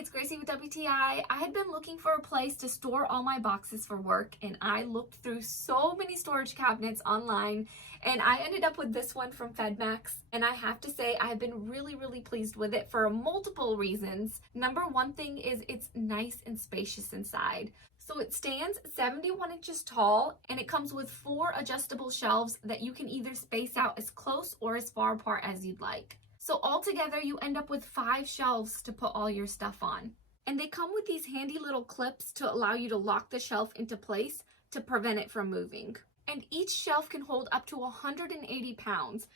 it's Gracie with WTI. I had been looking for a place to store all my boxes for work, and I looked through so many storage cabinets online, and I ended up with this one from Fedmax, and I have to say I've been really pleased with it for multiple reasons. Number one thing is it's nice and spacious inside. So it stands 71 inches tall, and it comes with 4 adjustable shelves that you can either space out as close or as far apart as you'd like. So altogether, you end up with 5 shelves to put all your stuff on. And they come with these handy little clips to allow you to lock the shelf into place to prevent it from moving. And each shelf can hold up to 180 pounds.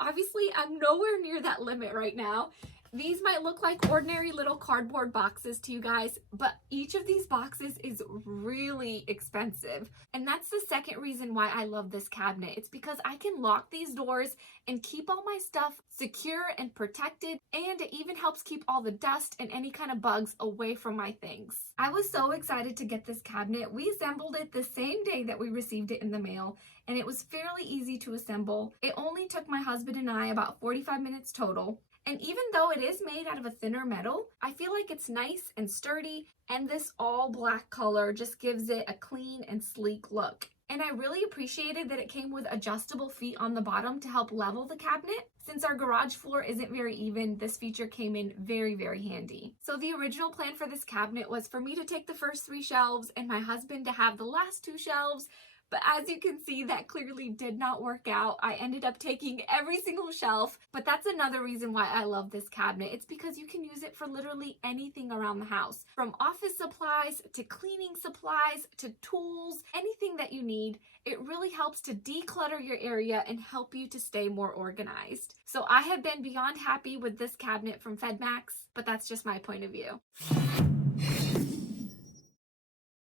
Obviously, I'm nowhere near that limit right now. These might look like ordinary little cardboard boxes to you guys, but each of these boxes is really expensive. And that's the second reason why I love this cabinet. It's because I can lock these doors and keep all my stuff secure and protected, and it even helps keep all the dust and any kind of bugs away from my things. I was so excited to get this cabinet. We assembled it the same day that we received it in the mail, and it was fairly easy to assemble. It only took my husband and I about 45 minutes total. And even though it is made out of a thinner metal, I feel like it's nice and sturdy, and this all black color just gives it a clean and sleek look. And I really appreciated that it came with adjustable feet on the bottom to help level the cabinet. Since our garage floor isn't very even, this feature came in very handy. So the original plan for this cabinet was for me to take the first 3 shelves and my husband to have the last 2 shelves. But as you can see, that clearly did not work out. I ended up taking every single shelf, but that's another reason why I love this cabinet. It's because you can use it for literally anything around the house, from office supplies to cleaning supplies to tools, anything that you need. It really helps to declutter your area and help you to stay more organized. So I have been beyond happy with this cabinet from Fedmax, but that's just my point of view.